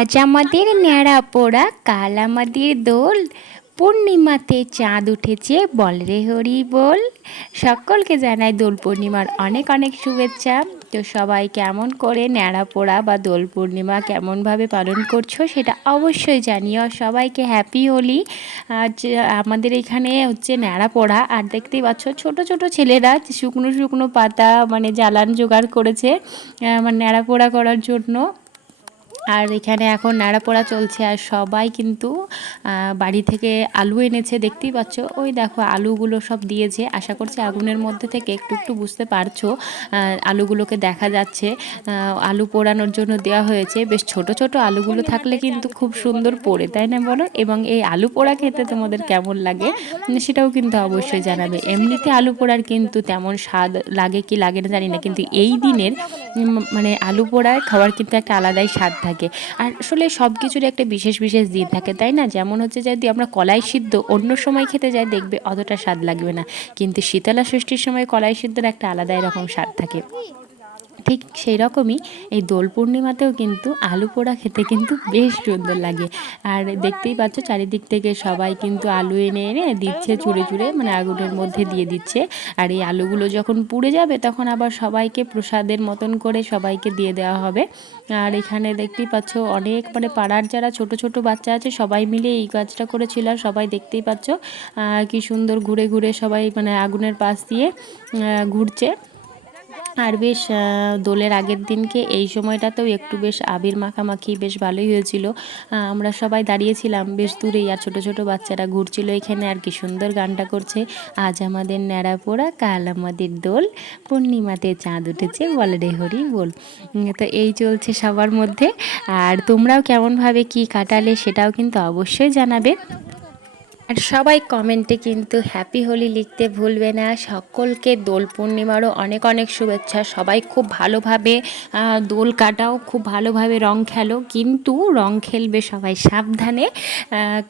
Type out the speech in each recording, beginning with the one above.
আজ আমাদের ন্যাড়া পোড়া কাল আমাদের দোল পূর্ণিমাতে চাঁদ উঠেছে বল রে হরি বল। সকলকে জানাই দোল পূর্ণিমার অনেক অনেক শুভেচ্ছা। তো সবাই কেমন করে ন্যাড়া পোড়া বা দোল পূর্ণিমা কেমনভাবে পালন করছ সেটা অবশ্যই জানিও। সবাইকে হ্যাপি হোলি আজ আমাদের এখানে হচ্ছে ন্যাড়া পোড়া। আর দেখতেই পাচ্ছ ছোট ছোট ছেলেরা শুকনো শুকনো পাতা মানে জ্বালান জোগাড় করেছে আহ, মানে ন্যাড়া পোড়া করার জন্য। আর এখানে এখন নাড়াপোড়া চলছে আর সবাই কিন্তু বাড়ি থেকে আলু এনেছে, দেখতেই পাচ্ছ। ওই দেখো আলুগুলো সব দিয়েছে। আশা করছি আগুনের মধ্যে থেকে একটু একটু বুঝতে পারছ আলুগুলোকে দেখা যাচ্ছে। আলু পোড়ানোর জন্য দেওয়া হয়েছে। বেশ ছোট ছোট আলুগুলো থাকলে কিন্তু খুব সুন্দর পোড়ে, তাই না বলো? এবং এই আলু পোড়া খেতে তোমাদের কেমন লাগে, সেটাও কিন্তু অবশ্যই জানাবে। এমনিতে আলু পোড়ার কিন্তু তেমন স্বাদ লাগে কি লাগে না জানি না, কিন্তু এই দিনের মানে আলু পোড়ায় খাওয়ার কিন্তু একটা আলাদাই স্বাদ থাকে। আর আসলে সব কিছুর একটা বিশেষ বিশেষ দিন থাকে, তাই না? যেমন হচ্ছে যদি আমরা কলাই সিদ্ধ অন্য সময় খেতে যাই, দেখবে অতটা স্বাদ লাগবে না। কিন্তু শীতলা ষষ্ঠীর সময় কলাই সিদ্ধর একটা আলাদা এরকম স্বাদ থাকে। ঠিক সেই রকমই এই দোল পূর্ণিমাতেও কিন্তু আলু পোড়া খেতে কিন্তু বেশ সুন্দর লাগে। আর দেখতেই পাচ্ছ চারিদিক থেকে সবাই কিন্তু আলু এনে এনে দিচ্ছে চুড়ে চুড়ে মানে আগুনের মধ্যে দিয়ে দিচ্ছে। আর এই আলুগুলো যখন পুড়ে যাবে তখন আবার সবাইকে প্রসাদের মতন করে সবাইকে দিয়ে দেওয়া হবে। আর এখানে দেখতেই পাচ্ছ অনেক মানে পাড়ার যারা ছোট ছোট বাচ্চা আছে সবাই মিলে এই কাজটা করেছিল। আর সবাই দেখতেই পাচ্ছ কি সুন্দর ঘুরে ঘুরে সবাই মানে আগুনের পাশ দিয়ে ঘুরছে। আর বেশ দোলের আগের দিনকে এই সময়টাতেও একটু বেশ আবির মাখামাখি বেশ ভালোই হয়েছিল। আমরা সবাই দাঁড়িয়েছিলাম বেশ দূরেই আর ছোট ছোট বাচ্চারা ঘুরছিল এখানে আর কি সুন্দর গানটা করছে। আজ আমাদের ন্যাড়া পোড়া, কাল আমাদের দোল, পূর্ণিমাতে চাঁদ উঠেছে বল রে হরি বল। তো এই চলছে সবার মধ্যে। আর তোমরাও কেমনভাবে কি কাটালে সেটাও কিন্তু অবশ্যই জানাবে। আর সবাই কমেন্টে কিন্তু হ্যাপি হোলি লিখতে ভুলবে না। সকলকে দোল পূর্ণিমারও অনেক অনেক শুভেচ্ছা। সবাই খুব ভালোভাবে দোল কাটাও, খুব ভালোভাবে রং খেলো। কিন্তু রং খেলবে সবাই সাবধানে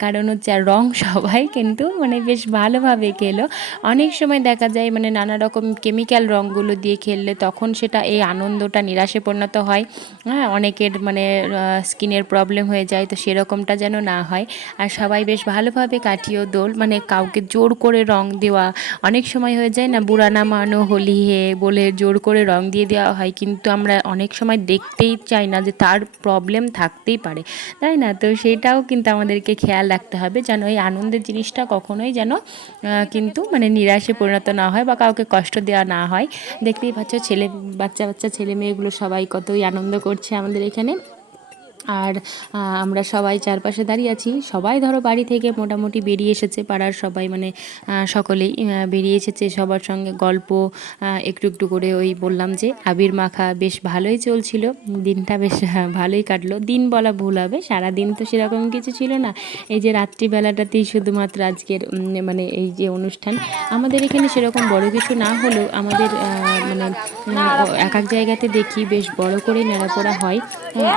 কারণ হচ্ছে রং সবাই কিন্তু মানে বেশ ভালোভাবে খেলো। অনেক সময় দেখা যায় মানে নানা রকম কেমিক্যাল রঙগুলো দিয়ে খেললে তখন সেটা এই আনন্দটা নিরাশে পরিণত হয়। হ্যাঁ অনেকের মানে স্কিনের প্রবলেম হয়ে যায়, তো সেরকমটা যেন না হয়। আর সবাই বেশ ভালোভাবে কাটিয়েও দোল মানে কাউকে জোর করে রং দেওয়া, অনেক সময় হয়ে যায় না বুড়ানা মানো হোলি হে বলে জোর করে রং দিয়ে দেওয়া হয়, কিন্তু আমরা অনেক সময় দেখতেই চাই না যে তার প্রবলেম থাকতেই পারে, তাই না? তো সেটাও কিন্তু আমাদেরকে খেয়াল রাখতে হবে, যেন এই আনন্দের জিনিসটা কখনোই যেন কিন্তু মানে নিরাশে পরিণত না হয় বা কাউকে কষ্ট দেওয়া না হয়। দেখতেই পাচ্ছ ছেলে বাচ্চা বাচ্চা ছেলে মেয়েগুলো সবাই কতই আনন্দ করছে আমাদের এখানে। আর আমরা সবাই চারপাশে দাঁড়িয়ে আছি। সবাই ধরো বাড়ি থেকে মোটামুটি বেরিয়ে এসেছে, পাড়ার সবাই মানে সকলেই বেরিয়ে এসেছে। সবার সঙ্গে গল্প একটু একটু করে ওই বললাম যে, আবির মাখা বেশ ভালোই চলছিল। দিনটা বেশ ভালোই কাটলো। দিন বলা ভুল হবে সারা দিন তো সেরকম কিছু ছিল না। এই যে রাত্রিবেলাটাতেই শুধুমাত্র আজকের মানে এই যে অনুষ্ঠান, আমাদের এখানে সেরকম বড় কিছু না হলেও আমাদের মানে এক এক জায়গাতে দেখি বেশ বড় করে নেড়াপোড়া হয়।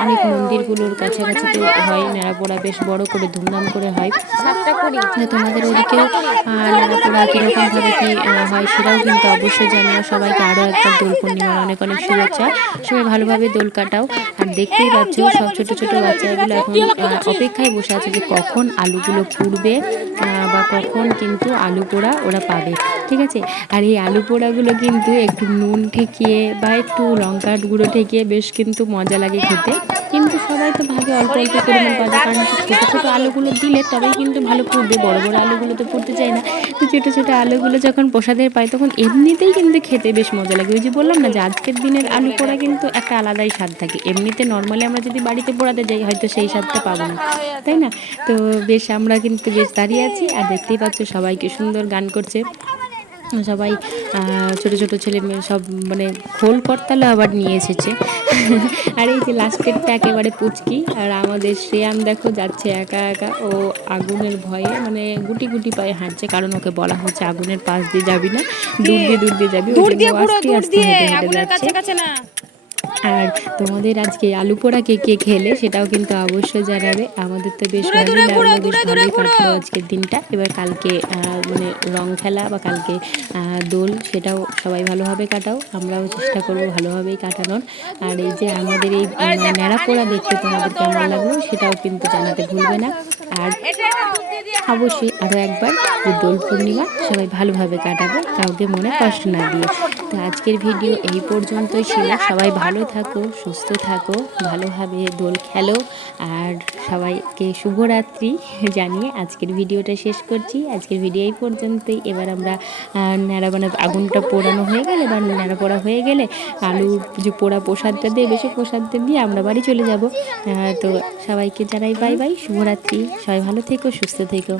অনেক অনেক মন্দিরগুলোর কাছাকাছি তো হয় নেড়াপোড়া বেশ বড় করে ধুমধাম করে হয়। তোমাদের ওদিকেও নেড়াপোড়া কীরকমভাবে কী হয় সেটাও কিন্তু অবশ্যই জানিও। সবাইকে আরও একবার দোল পূর্ণিমার অনেক অনেক শুভেচ্ছা। সবাই ভালোভাবে দোল কাটাও। আর দেখতেই পাচ্ছ সব ছোট ছোট বাচ্চাগুলো এখন অপেক্ষায় বসে আছে যে কখন আলুগুলো পুড়বে বা কখন কিন্তু আলু পোড়া ওরা পাবে। ঠিক আছে? আর এই আলু পোড়াগুলো কিন্তু একটু নুন ঠেকিয়ে বা একটু লঙ্কার গুঁড়ো ঠেকিয়ে বেশ কিন্তু মজা লাগে খেতে। কিন্তু সবাই তো ভাবে অল্প অল্প পরিমাণ পাবে কারণ ছোটো ছোটো আলুগুলো দিলে তবেই কিন্তু ভালো পুড়বে বড় বড় আলুগুলো তো পুড়তে চায় না। তো ছোটো ছোটো আলুগুলো যখন প্রসাদের পাই তখন এমনিতেই কিন্তু খেতে বেশ মজা লাগে। ওই যে বললাম না যে আজকের দিনের আলু পোড়া কিন্তু একটা আলাদাই স্বাদ থাকে। এমনিতে নর্মালি আমরা যদি বাড়িতে পোড়াতে যাই হয়তো সেই স্বাদটা পাবো না। তাই না? তো বেশ আমরা কিন্তু বেশ দাঁড়িয়ে আছি। আর দেখতেই পাচ্ছ সবাইকে সুন্দর গান করছে। সবাই ছোট ছোট ছেলে মেয়ে সব মানে খোল করতালে আবার নিয়ে এসেছে। আর এই যে লাস্টেরটা একেবারে পুচকি আর আমাদের শ্রেয়াম দেখো যাচ্ছে একা একা। ও আগুনের ভয়ে মানে গুটি গুটি পায়ে হাঁটছে কারণ ওকে বলা হচ্ছে আগুনের পাশ দিয়ে যাবি না দূর দিয়ে দূর দিয়ে যাবি। আস্তে আস্তে হেঁটে হেঁটে যাচ্ছে। আর তোমাদের আজকে আলু পোড়া কে কে খেলে সেটাও কিন্তু অবশ্যই জানাবে। আমাদের তো বেশ ভালোই লাগল বেশ ভালোই কাটলো আজকের দিনটা। এবার কালকে মানে রং খেলা বা কালকে দোল সেটাও সবাই ভালোভাবে কাটাও আমরাও চেষ্টা করব ভালোভাবেই কাটানোর। আর এই যে আমাদের এই ন্যাড়া পোড়া দেখতে তোমাদের কেমন লাগল সেটাও কিন্তু জানাতে ভুলবে না। আর অবশ্যই আরও একবার যে দোল পূর্ণিমা সবাই ভালোভাবে কাটাবে, কাউকে মনে কষ্ট না দিয়ে। তো আজকের ভিডিও এই পর্যন্তই ছিল। সবাই ভালো থাকো, সুস্থ থাকো, ভালোভাবে দোল খেলো। আর সবাইকে শুভরাত্রি জানিয়ে আজকের ভিডিওটা শেষ করছি। আজকের ভিডিও এই পর্যন্তই। এবার আমরা ন্যাড়া মানে আগুনটা পোড়ানো হয়ে গেলে বা ন্যাড়া পোড়া হয়ে গেলে আলু যে পোড়া প্রসাদটা দিয়ে, বেশি প্রসাদটা দিয়ে আমরা বাড়ি চলে যাব। তো সবাইকে জানাই বাই বাই, শুভরাত্রি। সবাই ভালো থেকো, সুস্থ থেকো।